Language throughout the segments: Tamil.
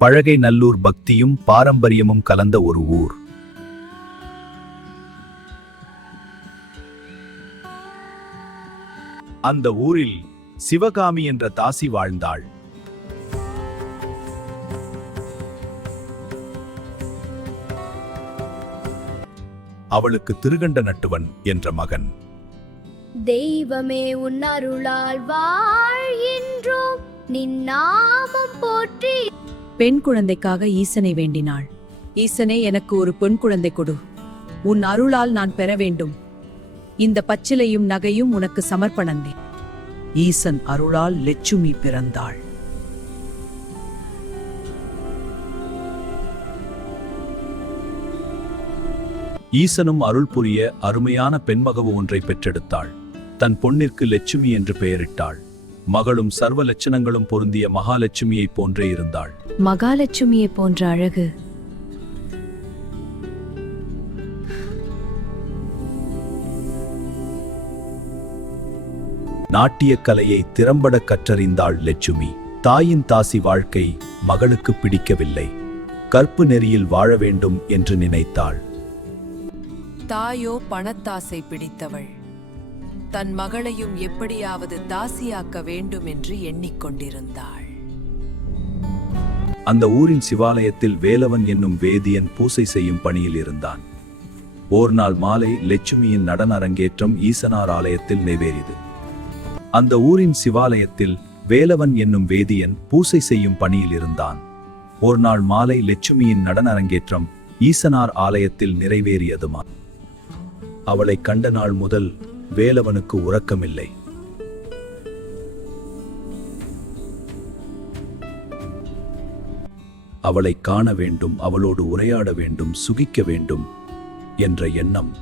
பழகை நல்லூர் பக்தியும் பாரம்பரியமும் கலந்த ஒரு ஊர். அந்த ஊரில் சிவகாமி என்ற தாசி வாழ்ந்தாள். அவளுக்கு திருகண்ட நட்டுவன் என்ற மகன். தெய்வமே உன் அருளால் வாழ்கின்றோம், நின் நாமம் போற்றி. பெண் குழந்தைக்காக ஈசனை வேண்டினாள். ஈசனே, எனக்கு ஒரு பெண் குழந்தை கொடு, உன் அருளால் நான் பெற வேண்டும். இந்த பச்சிலையும் நகையும் உனக்கு சமர்ப்பணந்தே. ஈசன் அருளால் லட்சுமி பிறந்தாள். ஈசனும் அருள் புரிய அருமையான பெண்மகவு ஒன்றை பெற்றெடுத்தாள். தன் பொன்னிற்கு லட்சுமி என்று பெயரிட்டாள். மகளும் சர்வ லட்சணங்களும் பொருந்திய மகாலட்சுமியை போன்றே இருந்தாள். மகாலட்சுமியை போன்ற அழகு. நாட்டிய கலையை திறம்பட கற்றறிந்தாள் லட்சுமி. தாயின் தாசி வாழ்க்கை மகளுக்கு பிடிக்கவில்லை. கற்பு நெறியில் வாழ வேண்டும் என்று நினைத்தாள். தாயோ பணத்தாசை பிடித்தவள். தன் மகளையும் எப்படியாவது தாசியாக்க வேண்டும் என்று எண்ணிக்கொண்டிருந்தாள். அந்த ஊரின் சிவாலயத்தில் வேலவன் என்னும் வேதியன் பூசை செய்யும் பணியில் இருந்தான். ஓர் நாள் மாலை லட்சுமியின் நடன அரங்கேற்றம் ஈசனார் ஆலயத்தில் நிறைவேறியது. அந்த ஊரின் சிவாலயத்தில் வேலவன் என்னும் வேதியன் பூசை செய்யும் பணியில் இருந்தான். ஒரு நாள் மாலை லட்சுமியின் நடன அரங்கேற்றம் ஈசனார் ஆலயத்தில் நிறைவேறியதுமா. அவளை கண்ட நாள் முதல் வேலவனுக்கு உறக்கமில்லை. அவளை காண வேண்டும், அவளோடு உரையாட வேண்டும், சுகிக்க வேண்டும் என்ற எண்ணம்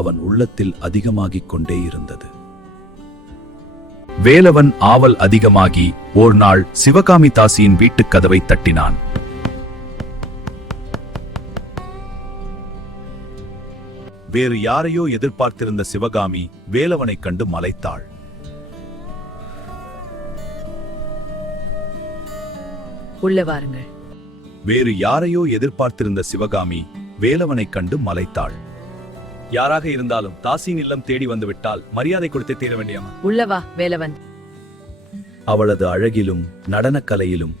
அவன் உள்ளத்தில் அதிகமாகிக் கொண்டே இருந்தது. வேலவன் ஆவல் அதிகமாகி ஓர் நாள் சிவகாமி தாசியின் வீட்டுக் கதவை தட்டினான். வேறு யாரையோ எதிர்பார்த்திருந்த சிவகாமி வேலவனை கண்டு மலைத்தாள். உள்ள வாருங்கள். வேறு யாரையோ எதிர்பார்த்திருந்த சிவகாமி வேலவனை கண்டு மலைத்தாள். யாராக இருந்தாலும் தாசியின் இல்லம் தேடி வந்துவிட்டால் மரியாதை கொடுத்தே தீர வேண்டியமா. உள்ளவா வேலவன். அவளது அழகிலும் நடனக்கலையிலும்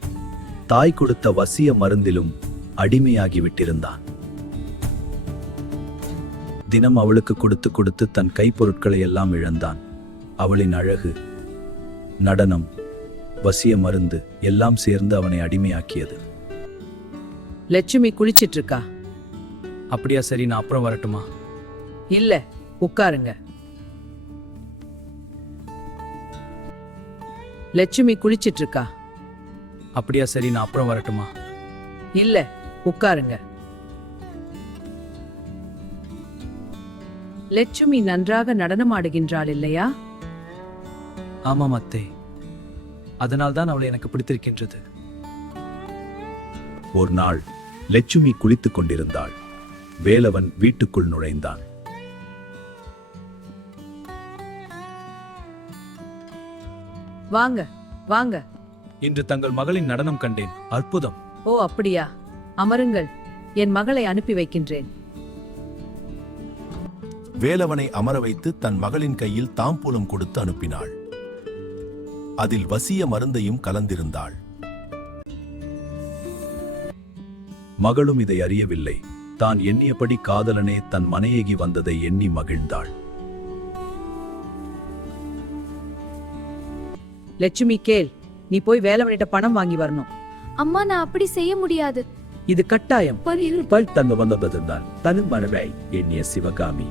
தாய் கொடுத்த வசிய மருந்திலும் அடிமையாகிவிட்டிருந்தான். தினம் அவளுக்கு கொடுத்து கொடுத்து தன் கைப்பொருட்களை எல்லாம் இழந்தான். அவளின் அழகு, நடனம், வசிய மருந்து எல்லாம் சேர்ந்து அவனை அடிமையாக்கியது. லட்சுமி குளிச்சிட்டு இருக்கா. அப்படியா, சரி, நான் அப்புறம் வரட்டுமா? இல்ல, உட்காருங்க. லட்சுமி குளிச்சிட்டு இருக்கா. அப்படியா, சரி, நான் அப்புறம் வரட்டுமா? இல்ல, உட்காருங்க. லட்சுமி நன்றாக நடனமாடுகின்றாள் இல்லையா? ஆமாம் அத்தை, அதனால்தான் அவளை எனக்கு பிடித்திருக்கின்றது. ஒரு நாள் லட்சுமி குளித்துக் கொண்டிருந்தாள். வேலவன் வீட்டுக்குள் நுழைந்தான். வாங்க வாங்க. இன்று தங்கள் மகளின் நடனம் கண்டேன், அற்புதம். ஓ அப்படியா, அமருங்கள், என் மகளை அனுப்பி வைக்கின்றேன். வேலவனை அமர வைத்து தன் மகளின் கையில் தாம்பூலம் கொடுத்து அனுப்பினாள். அதில் வசிய மருந்தையும் கலந்திருந்தாள். மகளும் இதை அறியவில்லை. தான் எண்ணியபடி காதலனே தன் மனையேகி வந்ததை எண்ணி மகிழ்ந்தாள். லட்சுமி கேள், நீ போய் வேலவனிட்ட பணம் வாங்கி வரணும். அம்மா, நான் அப்படி செய்ய முடியாது. இது கட்டாயம். தங்க வந்ததான் தன் மனைவை எண்ணிய சிவகாமி.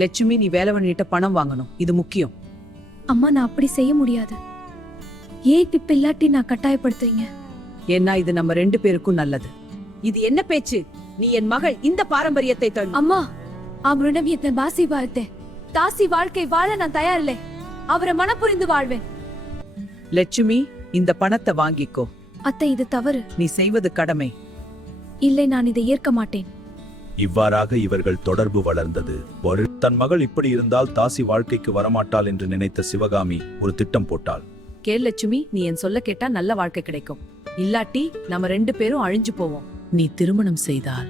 லட்சுமி, நீ வேலவனிட்ட பணம் வாங்கணும், இது முக்கியம். அம்மா, நான் அப்படி செய்ய முடியாது. ஏன் இப்ப இல்லாட்டி நான் கட்டாயப்படுத்துறீங்க? ஏன்னா இது நம்ம 2 பேருக்கும் நல்லது. இது என்ன பேச்சு? நீ என் மகள் இந்த பாரம்பரியத்தை தள்ளு. அம்மா, அவரிடம் எத்தனை பாசி பார்த்தேன். தாசி வாழ்க்கை வாழ நான் தயாரில்லை. அவரை மனப்புரிந்து வாழ்வேன். லட்சுமி, இந்த பணத்தை வாங்கிக்கோ. அத்தை, இது தவறு. நீ செய்வது கடமை. இல்லை, நான் இதை ஏற்க மாட்டேன். இவ்வாறாக இவர்கள் தொடர்பு வளர்ந்தது. தன் மகள் இப்படி இருந்தால் தாசி வாழ்க்கைக்கு வரமாட்டாள் என்று நினைத்த சிவகாமி ஒரு திட்டம் போட்டாள். கேள் லட்சுமி, நீ என் சொல்ல கேட்டா நல்ல வாழ்க்கை கிடைக்கும். இல்லாட்டி நம்ம 2 பேரும் அழிஞ்சு போவோம். நீ திருமணம் செய்தால்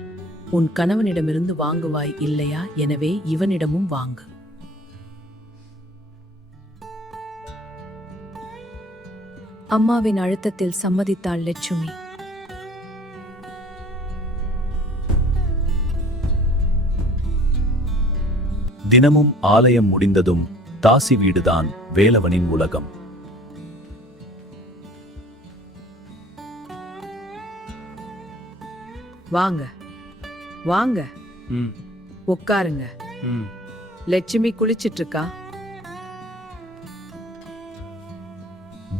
உன் கணவனிடமிருந்து வாங்குவாய் இல்லையா? எனவே இவனிடமும் வாங்கு. அம்மாவின் அழுத்தத்தில் சம்மதித்தாள் லட்சுமி. தினமும் ஆலயம் முடிந்ததும் தாசி வீடுதான் வேலவனின் உலகம். வாங்க வாங்க, உட்காருங்க. லட்சுமி குளிச்சிட்டு இருக்கா.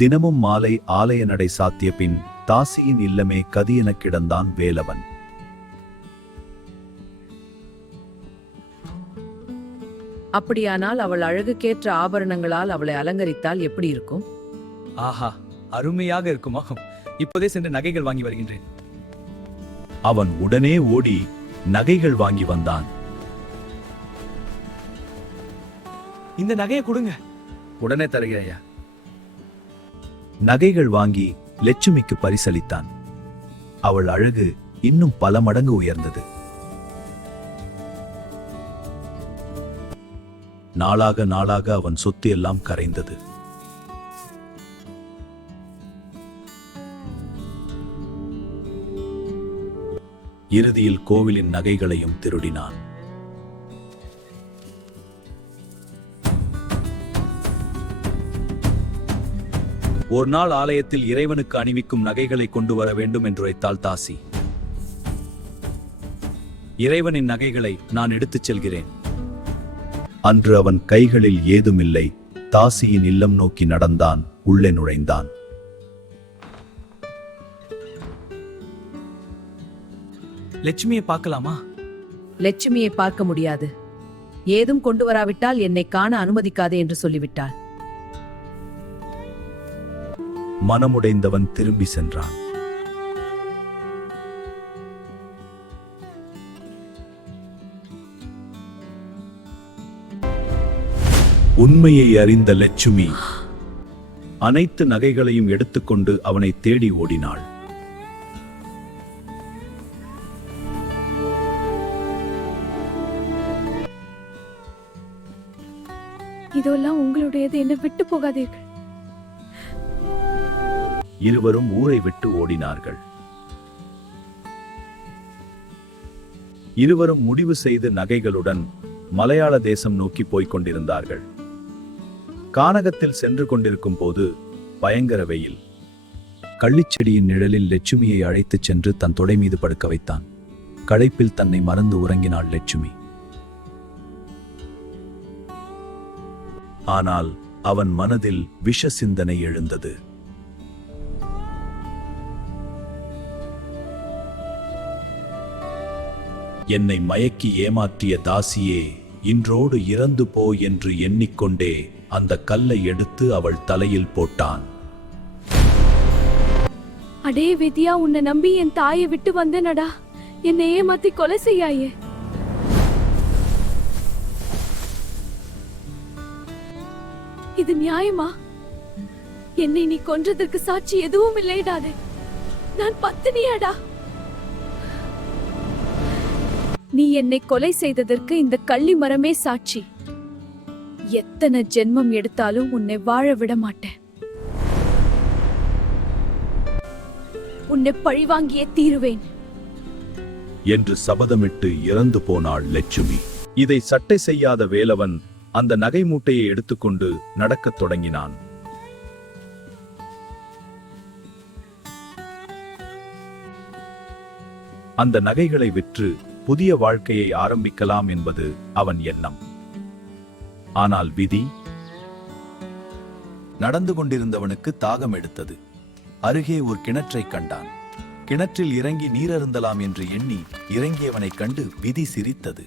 தினமும் மாலை ஆலய நடை சாத்திய பின் தாசியின் இல்லமே கதியென கிடந்தான் வேலவன். அப்படியானால் அவள் அழகுக்கேற்ற ஆபரணங்களால் அவளை அலங்கரித்தால் எப்படி இருக்கும்? ஆஹா, அருமையாக இருக்குமா? இப்போதே சென்று நகைகள் வாங்கி வருகின்றேன். அவன் உடனே ஓடி நகைகள் வாங்கி வந்தான். இந்த நகையை கொடுங்க. உடனே தருகிறாயா? நகைகள் வாங்கி லட்சுமிக்கு பரிசளித்தான். அவள் அழகு இன்னும் பல மடங்கு உயர்ந்தது. நாளாக நாளாக அவன் சொத்து எல்லாம் கரைந்தது. இறுதியில் கோவிலின் நகைகளையும் திருடினான். ஒரு நாள் ஆலயத்தில் இறைவனுக்கு அணிவிக்கும் நகைகளை கொண்டு வர வேண்டும் என்று உரைத்தாள் தாசி. இறைவனின் நகைகளை நான் எடுத்துச் செல்கிறேன். அன்று அவன் கைகளில் ஏதுமில்லை. தாசியின் இல்லம் நோக்கி நடந்தான். உள்ளே நுழைந்தான். லட்சுமியை பார்க்கலாமா? லட்சுமியை பார்க்க முடியாது. ஏதும் கொண்டு வராவிட்டால் என்னை காண அனுமதிக்காதே என்று சொல்லிவிட்டாள். மனமுடைந்தவன் திரும்பி சென்றான். உண்மையை அறிந்த லட்சுமி அனைத்து நகைகளையும் எடுத்துக்கொண்டு அவனை தேடி ஓடினாள். இதெல்லாம் உங்களுடையது, என்னை விட்டு போகாதீர்கள். இருவரும் ஊரை விட்டு ஓடினார்கள். இருவரும் முடிவு செய்து நகைகளுடன் மலையாள தேசம் நோக்கி போய்க் கொண்டிருந்தார்கள். கானகத்தில் சென்று கொண்டிருக்கும் போது பயங்கர வெயில். கள்ளிச்செடியின் நிழலில் லட்சுமியை அழைத்துச் சென்று தன் தொடை மீது படுக்க வைத்தான். களைப்பில் தன்னை மறந்து உறங்கினாள் லட்சுமி. ஆனால் அவன் மனதில் விஷ சிந்தனை எழுந்தது. என்னை மயக்கி ஏமாற்றிய தாசியே, இன்றோடு இறந்து போ என்று எண்ணிக்கொண்டே அந்த கல்லை எடுத்து அவள் தலையில் போட்டான். அடே வித்யா, உன்னை நம்பி என் தாயை விட்டு வந்தேனடா. என்னை ஏமாத்தி கொலை செய்யாயே. இது நியாயமா? என்னை நீ கொன்றதற்கு சாட்சி எதுவும் இல்லைடாதே. நான் பத்தினியாடா. நீ என்னை கொலை செய்ததற்கு இந்த கள்ளி மரமே சாட்சி. எத்தனை ஜென்மம் எடுத்தாலும் உன்னை வாழ விட மாட்டேன். உன்னை பழிவாங்கியே தீருவேன் என்று சபதமிட்டு இறந்து போனாள் லட்சுமி. இதை சட்டை செய்யாத வேலவன் அந்த நகை மூட்டையை எடுத்துக்கொண்டு நடக்கத் தொடங்கினான். அந்த நகைகளை விற்று புதிய வாழ்க்கையை ஆரம்பிக்கலாம் என்பது அவன் எண்ணம். ஆனால் விதி. நடந்து கொண்டிருந்தவனுக்கு தாகம் எடுத்தது. அருகே ஒரு கிணற்றை கண்டான். கிணற்றில் இறங்கி நீரருந்தலாம் என்று எண்ணி இறங்கியவனைக் கண்டு விதி சிரித்தது.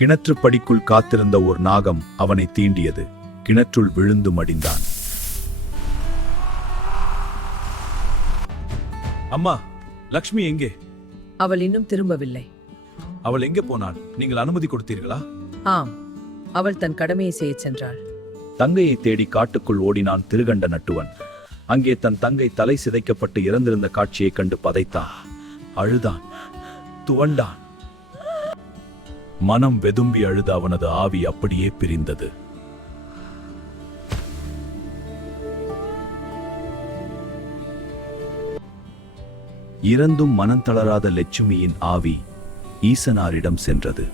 கிணற்று படிக்குள் காத்திருந்த ஒரு நாகம் அவனை தீண்டியது. கிணற்றுள் விழுந்து மடிந்தான். அம்மா, லக்ஷ்மி எங்கே? அவள் இன்னும் திரும்பவில்லை. அவள் எங்கே போனாள்? நீங்கள் அனுமதி கொடுத்தீர்களா? ஆம், அவள் தன் கடமையை செய்யச் சென்றாள். தங்கையை தேடி காட்டுக்குள் ஓடினான் திருகண்ட நட்டுவன். அங்கே தன் தங்கை தலை சிதைக்கப்பட்டு இறந்திருந்த காட்சியைக் கண்டு பதைத்தான், அழுதான், துவண்டான். மனம் வெதும்பி அழுத அவனது ஆவி அப்படியே பிரிந்தது. இறந்தும் மனம் தளராத லட்சுமியின் ஆவி ஈசனாரிடம் சென்றது.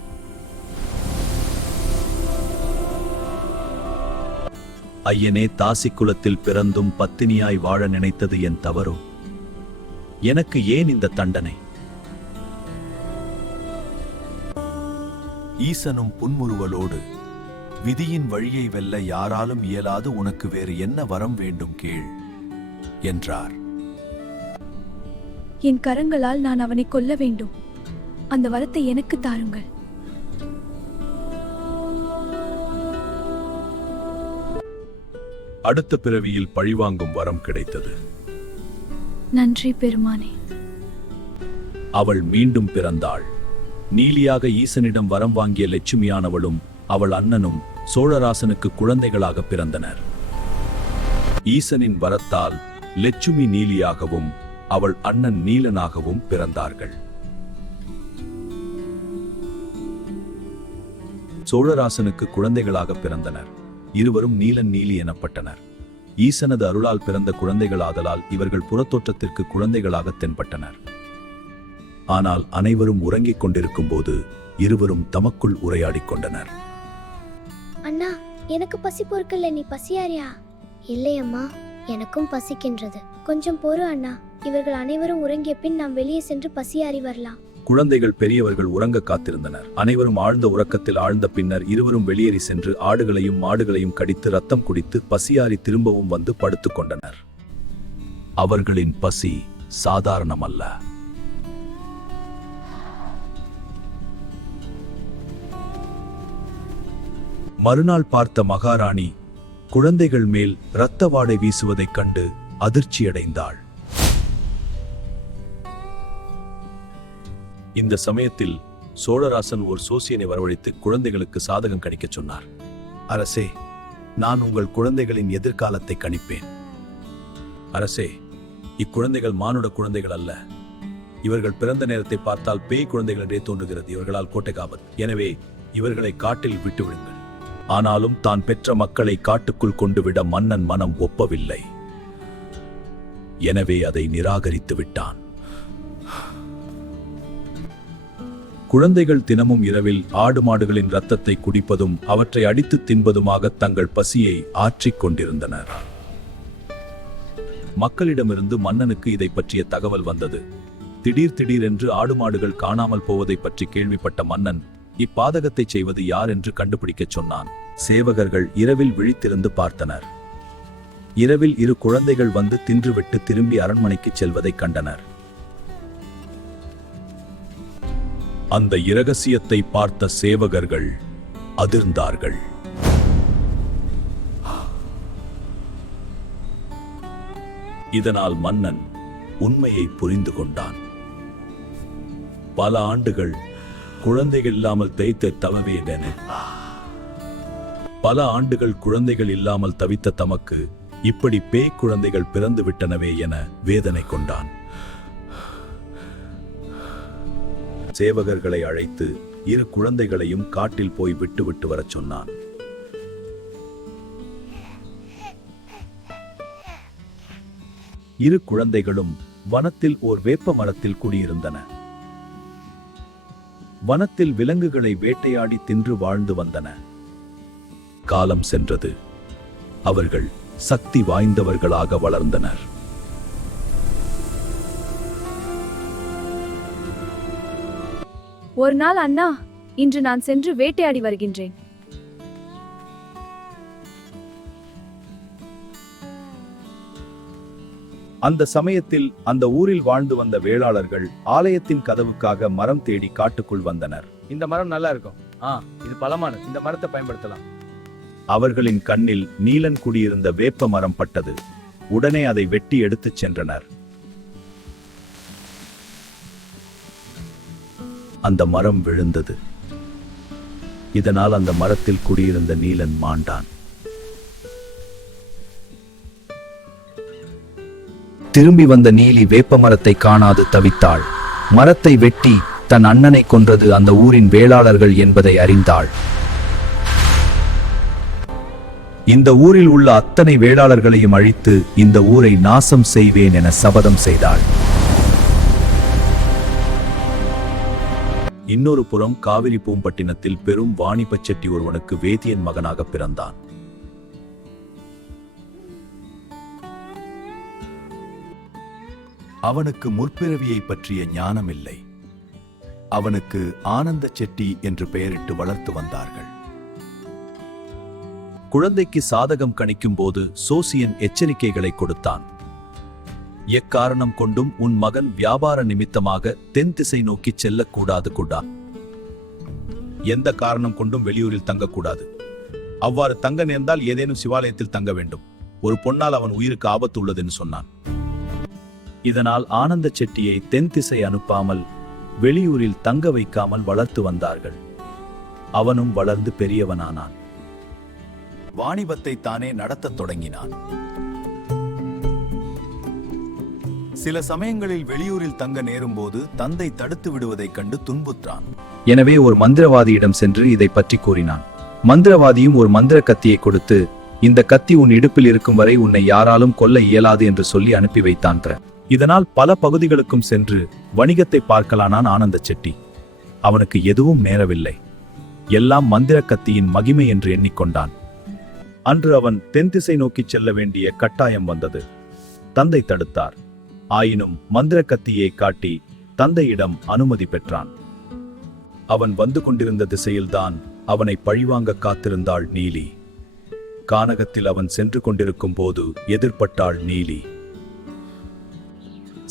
ஐயனே, தாசி குலத்தில் பிறந்தும் பத்தினியாய் வாழ நினைத்தது என் தவறோ? எனக்கு ஏன் இந்த தண்டனை? ஈசனும் புன்முறுவலோடு, விதியின் வழியை வெல்ல யாராலும் இயலாது, உனக்கு வேறு என்ன வரம் வேண்டும் கேள் என்றார். என் கரங்களால் நான் அவனை கொல்ல வேண்டும். அந்த வரத்தை எனக்கு தாருங்கள். அடுத்த பிறவியில் பழிவாங்கும் வரம் கிடைத்தது. நன்றி பெருமானே. அவள் மீண்டும் பிறந்தாள். நீலியாக ஈசனிடம் வரம் வாங்கிய லட்சுமியானவளும் அவள் அண்ணனும் சோழராசனுக்கு குழந்தைகளாக பிறந்தனர். ஈசனின் வரத்தால் லட்சுமி நீலியாகவும் அவள் அண்ணன் நீலனாகவும் பிறந்தார்கள். சோழராசனுக்கு குழந்தைகளாக பிறந்தனர். இருவரும் நீலன் நீலி எனப்பட்டனர். ஈசனது அருளால் பிறந்த குழந்தைகள் ஆதலால் இவர்கள் புறத்தோற்றத்திற்கு குழந்தைகளாக தென்பட்டனர். ஆனால் அனைவரும் உறங்கிக் கொண்டிருக்கும் போது இருவரும் தமக்குள் உரையாடிக் கொண்டனர். அண்ணா, எனக்கு பசி பொறுக்கல, நீ பசியாரியா? இல்லை அம்மா, எனக்கும் பசிக்கின்றது. கொஞ்சம் பொறு அண்ணா. இவர்கள் அனைவரும் உறங்கிய பின் நாம் வெளியே சென்று பசியாறி வரலாம். குழந்தைகள் பெரியவர்கள் உறங்க காத்திருந்தனர். அனைவரும் ஆழ்ந்த உறக்கத்தில் ஆழ்ந்த பின்னர் இருவரும் வெளியேறி சென்று ஆடுகளையும் மாடுகளையும் கடித்து ரத்தம் குடித்து பசியாறி திரும்பவும் வந்து படுத்துக் கொண்டனர். அவர்களின் பசி சாதாரணமல்ல. மறுநாள் பார்த்த மகாராணி குழந்தைகள் மேல் இரத்த வாடை வீசுவதைக் கண்டு அதிர்ச்சியடைந்தாள். இந்த சமயத்தில் சோழராசன் ஒரு சோசியனை வரவழைத்து குழந்தைகளுக்கு சாதகம் கணிக்கச் சொன்னார். அரசே, நான் உங்கள் குழந்தைகளின் எதிர்காலத்தை கணிப்பேன். அரசே, இக்குழந்தைகள் மானுட குழந்தைகள் அல்ல. இவர்கள் பிறந்த நேரத்தை பார்த்தால் பேய் குழந்தைகள் என்றே தோன்றுகிறது. இவர்களால் கோட்டை காவல். எனவே இவர்களை காட்டில் விட்டுவிடுங்கள். ஆனாலும் தான் பெற்ற மக்களை காட்டுக்குள் கொண்டு விட மன்னன் மனம் ஒப்பவில்லை. எனவே அதை நிராகரித்து விட்டான். குழந்தைகள் தினமும் இரவில் ஆடு மாடுகளின் இரத்தத்தை குடிப்பதும் அவற்றை அடித்து தின்பதுமாக தங்கள் பசியை ஆற்றிக் கொண்டிருந்தனர். மக்களிடமிருந்து மன்னனுக்கு இதை பற்றிய தகவல் வந்தது. திடீரென்று ஆடு மாடுகள் காணாமல் போவதை பற்றி கேள்விப்பட்ட மன்னன் இப்பாதகத்தை செய்வது யார் என்று கண்டுபிடிக்கச் சொன்னான். சேவகர்கள் இரவில் விழித்திருந்து பார்த்தனர். இரவில் இரு குழந்தைகள் வந்து தின்றுவிட்டு திரும்பி அரண்மனைக்கு செல்வதைக் கண்டனர். அந்த இரகசியத்தை பார்த்த சேவகர்கள் அதிர்ந்தார்கள். இதனால் மன்னன் உண்மையை புரிந்து கொண்டான். பல ஆண்டுகள் குழந்தைகள் இல்லாமல் தைத்த தவவேதன. பல ஆண்டுகள் குழந்தைகள் இல்லாமல் தவித்த தமக்கு இப்படி பேய் குழந்தைகள் பிறந்து விட்டனவே என வேதனை கொண்டான். சேவகர்களை அழைத்து இரு குழந்தைகளையும் காட்டில் போய் விட்டு வரச் சொன்னான். இரு குழந்தைகளும் வனத்தில் ஓர் வேப்ப மரத்தில் குடியிருந்தன. வனத்தில் விலங்குகளை வேட்டையாடி தின்று வாழ்ந்து வந்தன. காலம் சென்றது. அவர்கள் சக்தி வாய்ந்தவர்களாக வளர்ந்தனர். ஒரு நாள் அண்ணா, இன்று நான் சென்று வேட்டையாடி வருகின்றேன். அந்த சமயத்தில் அந்த ஊரில் வாழ்ந்து வந்த வேளாளர்கள் ஆலயத்தின் கதவுக்காக மரம் தேடி காட்டுக்குள் வந்தனர். இந்த மரம் நல்லா இருக்கும். இது பலமானது. இந்த மரத்தை பயன்படுத்தலாம். அவர்களின் கண்ணில் நீலன் குடியிருந்த வேப்ப மரம் பட்டது. உடனே அதை வெட்டி எடுத்துச் சென்றனர். அந்த மரம் விழுந்தது. இதனால் அந்த மரத்தில் குடியிருந்த நீலன் மாண்டான். திரும்பி வந்த நீலி வேப்பமரத்தை காணாது தவித்தாள். மரத்தை வெட்டி தன் அண்ணனை கொன்றது அந்த ஊரின் வேளாளர்கள் என்பதை அறிந்தாள். இந்த ஊரில் உள்ள அத்தனை வேளாளர்களையும் அழித்து இந்த ஊரை நாசம் செய்வேன் என சபதம் செய்தாள். இன்னொரு புறம் காவிரி பூம்பட்டினத்தில் பெரும் வாணிப செட்டி ஒருவனுக்கு வேதியன் மகனாக பிறந்தான். அவனுக்கு முற்பிறவியை பற்றிய ஞானம் இல்லை. அவனுக்கு ஆனந்த செட்டி என்று பெயரிட்டு வளர்த்து வந்தார்கள். குழந்தைக்கு சாதகம் கணிக்கும் போது சோசியன் எச்சரிக்கைகளை கொடுத்தான். எக்காரணம் கொண்டும் உன் மகன் வியாபார நிமித்தமாக தென் திசை நோக்கி செல்லக்கூடாது கூடா. எந்த காரணம் கொண்டும் வெளியூரில் தங்கக்கூடாது. அவ்வாறு தங்க நேர்ந்தால் ஏதேனும் சிவாலயத்தில் தங்க வேண்டும். ஒரு பொன்னால் அவன் உயிருக்கு ஆபத்து உள்ளதுன்னு சொன்னான். இதனால் ஆனந்த செட்டியை தென் திசை அனுப்பாமல் வெளியூரில் தங்க வைக்காமல் வளர்த்து வந்தார்கள். அவனும் வளர்ந்து பெரியவனானான். வாணிபத்தை தானே நடத்தத் தொடங்கினான். சில சமயங்களில் வெளியூரில் தங்க நேரும்போது தந்தை தடுத்து விடுவதைக் கண்டு துன்புற்றான். எனவே ஒரு மந்திரவாதியிடம் சென்று இதை பற்றி கூறினான். மந்திரவாதியும் ஒரு மந்திர கத்தியை கொடுத்து, இந்த கத்தி உன் இடுப்பில் இருக்கும் வரை உன்னை யாராலும் கொல்ல இயலாது என்று சொல்லி அனுப்பி வைத்தான். இதனால் பல பகுதிகளுக்கும் சென்று வணிகத்தை பார்க்கலானான் ஆனந்த செட்டி. அவனுக்கு எதுவும் நேரவில்லை. எல்லாம் மந்திர கத்தியின் மகிமை என்று எண்ணிக்கொண்டான். அன்று அவன் தென் திசை நோக்கி செல்ல வேண்டிய கட்டாயம் வந்தது. தந்தை தடுத்தார். ஆயினும் மந்திர கத்தியை காட்டி தந்தையிடம் அனுமதி பெற்றான். அவன் வந்து கொண்டிருந்த திசையில்தான் அவனை பழிவாங்க காத்திருந்தாள் நீலி. கானகத்தில் அவன் சென்று கொண்டிருக்கும் போது எதிர்பட்டாள் நீலி.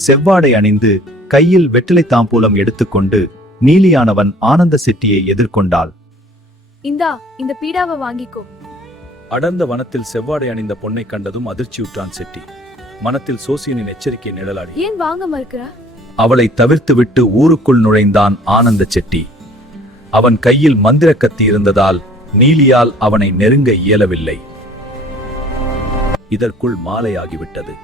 செவ்வாடை அணிந்து கையில் வெற்றிலை தாம்பூலம் எடுத்துக்கொண்டு நீலியானவன் ஆனந்த செட்டியை எதிர்கொண்டாள். இந்தா, இந்த பீடாவை வாங்கிக்கோ. அடர்ந்த வனத்தில் செவ்வாடை அணிந்த பொன்னை கண்டதும் அதிர்ச்சியுற்றான் செட்டி. மனத்தில் சோசியனின் எச்சரிக்கை நிழலாடி ஏன் வாங்க மறுக்கிறா? அவளை தவிர்த்துவிட்டு ஊருக்குள் நுழைந்தான் ஆனந்த செட்டி. அவன் கையில் மந்திர கத்தி இருந்ததால் நீலியால் அவனை நெருங்க இயலவில்லை. இதற்குள் மாலையாகிவிட்டது.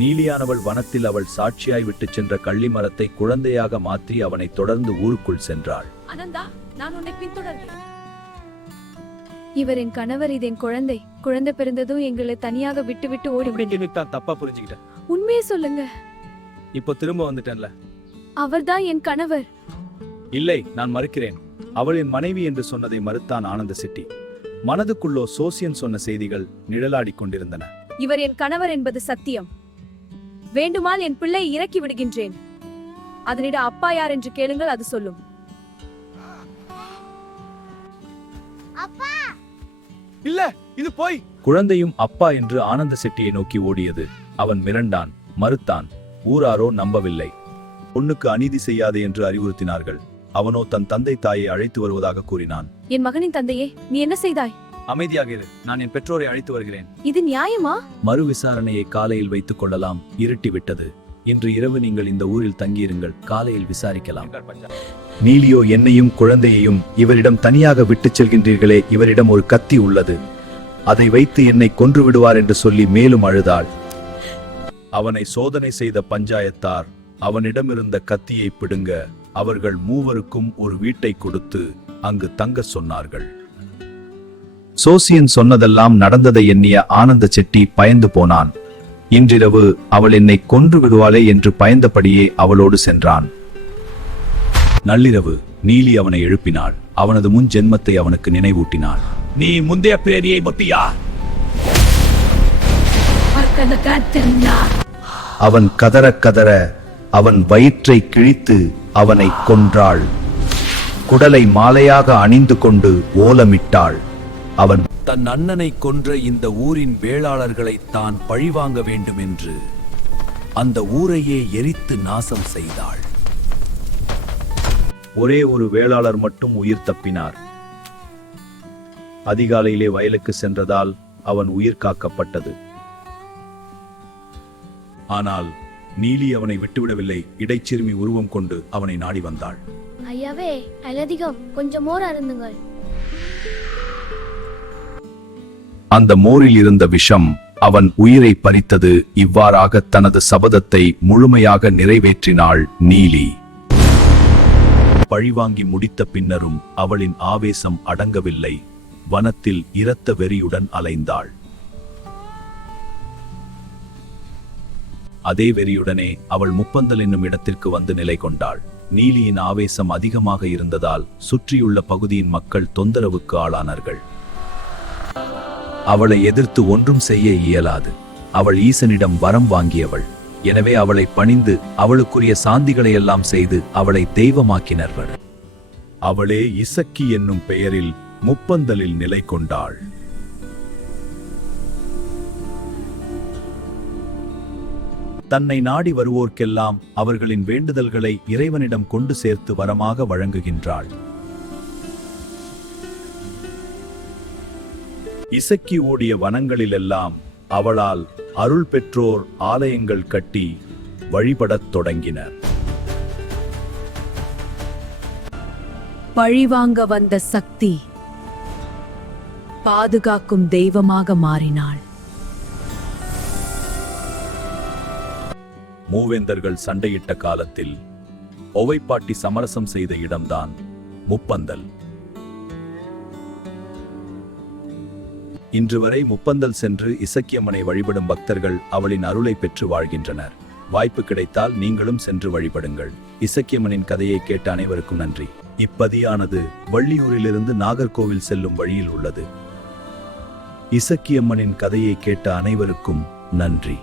நீலியானவள் வனத்தில் அவள் சாட்சியாய் விட்டு சென்ற கள்ளி மரத்தை குழந்தையாக மாற்றி அவனை தொடர்ந்து ஊருக்குள் சென்றாள். அனந்தா, நான் உன்னை பின்தொடர்கிறேன். இவர் என் கணவர், இது என் குழந்தை. குழந்தை பிறந்ததும் எங்களை தனியாக விட்டு விட்டு ஓடி. தப்பா புரிஞ்சுக்கிட்டேன். உண்மையே சொல்லுங்க. இப்போ திரும்ப வந்துட்டேன்ல. அவர்தான் என் கணவர். இல்லை, நான் மறுக்கிறேன். அவள் என் மனைவி என்று சொன்னதை மறுத்தான் ஆனந்த செட்டி. மனதுக்குள்ளோ சோசியன் சொன்ன செய்திகள் நிழலாடிக் கொண்டிருந்தன. இவர் என் கணவர் என்பது சத்தியம். வேண்டுமால் என் பிள்ளை இறக்கி விடுகின்றேன். அதனிட அப்பா யார் என்று கேளுங்கள், அது சொல்லும். இல்ல, இது போய். குழந்தையும் அப்பா என்று ஆனந்த செட்டியை நோக்கி ஓடியது. அவன் மிரண்டான், மறுத்தான். ஊராரோ நம்பவில்லை. பொண்ணுக்கு அநீதி செய்யாதே என்று அறிவுறுத்தினார்கள். அவனோ தன் தந்தை தாயை அழைத்து வருவதாக கூறினான். என் மகனின் தந்தையே, நீ என்ன செய்தாய்? அமைதியாக இரு. நான் என் பெற்றோரை அழைத்து வருகிறேன். இது நியாயமா? மறு விசாரணையை காலையில் வைத்துக் கொள்ளலாம். இருட்டிவிட்டது. இன்று இரவு நீங்கள் இந்த ஊரில் தங்கியிருங்கள். காலையில் விசாரிக்கலாம். நீலியோ என்னையும் குழந்தையையும் இவரிடம் தனியாக விட்டுச் செல்கின்றீர்களே, இவரிடம் ஒரு கத்தி உள்ளது, அதை வைத்து என்னை கொன்று விடுவார் என்று சொல்லி மேலும் அழுதாள். அவனை சோதனை செய்த பஞ்சாயத்தார் அவனிடமிருந்த கத்தியை பிடுங்க அவர்கள் மூவருக்கும் ஒரு வீட்டை கொடுத்து அங்கு தங்க சொன்னார்கள். சோசியன் சொன்னதெல்லாம் நடந்ததை எண்ணிய ஆனந்த செட்டி பயந்து போனான். இன்றிரவு அவள் என்னை கொன்று விடுவாளே என்று பயந்தபடியே அவளோடு சென்றான். நள்ளிரவு நீலி அவனை எழுப்பினாள். அவனது முன் ஜென்மத்தை அவனுக்கு நினைவூட்டினாள். நீ முந்தைய பிறவியை மொட்டியா? அவன் கதற கதற அவன் வயிற்றை கிழித்து அவனை கொன்றாள். குடலை மாலையாக அணிந்து கொண்டு ஓலமிட்டாள். அவன் தன் அண்ணனை கொன்ற இந்த ஊரின் வேளாளர்களை தான் பழிவாங்க வேண்டும் என்று அந்த ஊரையே எரித்து நாசம் செய்தாள். ஒரே ஒரு வேளாளர் மட்டும் உயிர் தப்பினார். அதிகாலையிலே வயலுக்கு சென்றதால் அவன் உயிர் காக்கப்பட்டது. ஆனால் நீலி அவனை விட்டுவிடவில்லை. இடைச்சிறுமி உருவம் கொண்டு அவனை நாடி வந்தாள். ஐயாவே, அலதிகம், கொஞ்சம் மோர் அருந்துங்கள். அந்த மோரில் இருந்த விஷம் அவன் உயிரை பறித்தது. இவ்வாறாக தனது சபதத்தை முழுமையாக நிறைவேற்றினாள் நீலி. பழிவாங்கி முடித்த பின்னரும் அவளின் ஆவேசம் அடங்கவில்லை. வனத்தில் இரத்த வெறியுடன் அலைந்தாள். அதே வெறியுடனே அவள் முப்பந்தல் என்னும் இடத்திற்கு வந்து நிலை கொண்டாள். நீலியின் ஆவேசம் அதிகமாக இருந்ததால் சுற்றியுள்ள பகுதியின் மக்கள் தொந்தரவுக்கு ஆளானார்கள். அவளை எதிர்த்து ஒன்றும் செய்ய இயலாது. அவள் ஈசனிடம் வரம் வாங்கியவள். எனவே அவளை பணிந்து அவளுக்குரிய சாந்திகளை எல்லாம் செய்து அவளை தெய்வமாக்கினர்கள். அவளே இசக்கி என்னும் பெயரில் முப்பந்தலில் நிலை கொண்டாள். தன்னை நாடி வருவோர்க்கெல்லாம் அவர்களின் வேண்டுதல்களை இறைவனிடம் கொண்டு சேர்த்து வரமாக வழங்குகின்றாள். இசக்கி ஓடிய வனங்களிலெல்லாம் அவளால் அருள் பெற்றோர் ஆலயங்கள் கட்டி வழிபடத் தொடங்கினர். பழிவாங்க வந்த சக்தி பாதுகாக்கும் தெய்வமாக மாறினாள். மூவேந்தர்கள் சண்டையிட்ட காலத்தில் ஒவைப்பாட்டி சமரசம் செய்த இடம்தான் முப்பந்தல். இன்று வரை முப்பந்தல் சென்று இசக்கியம்மனை வழிபடும் பக்தர்கள் அவளின் அருளை பெற்று வாழ்கின்றனர். வாய்ப்பு கிடைத்தால் நீங்களும் சென்று வழிபடுங்கள். இசக்கியம்மனின் கதையை கேட்ட அனைவருக்கும் நன்றி. இப்பதியானது வள்ளியூரிலிருந்து நாகர்கோவில் செல்லும் வழியில் உள்ளது. இசக்கியம்மனின் கதையை கேட்ட அனைவருக்கும் நன்றி.